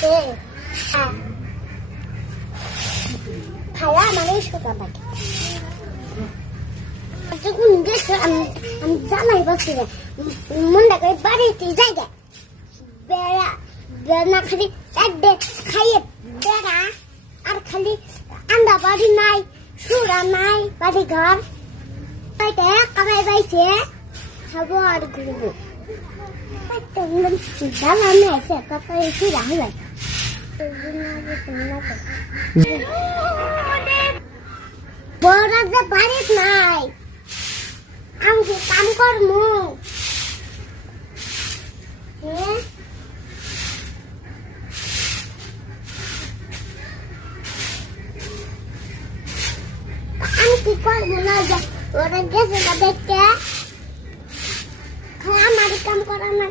গেছে খালা মানে সোজা থাকে যখন গেছে আমি জানাই বসে মনটা করে বাড়িতে জায়গা বেড়া বেড়া খালি চারটে খাইয়ে বেড়া আর খালি আন্দা বাড়ি নাই সুরা নাই বাড়ি ঘর তাইতে কামাই বাইছে খাবো আর ঘুরবো দালা নেছে তারপরে সুরা হলাই বড়রা যে বাড়িত নাই আমি কি কাম করমু আমি কি করবো না ওরা গেছে না দেখতে আমার কাম করার না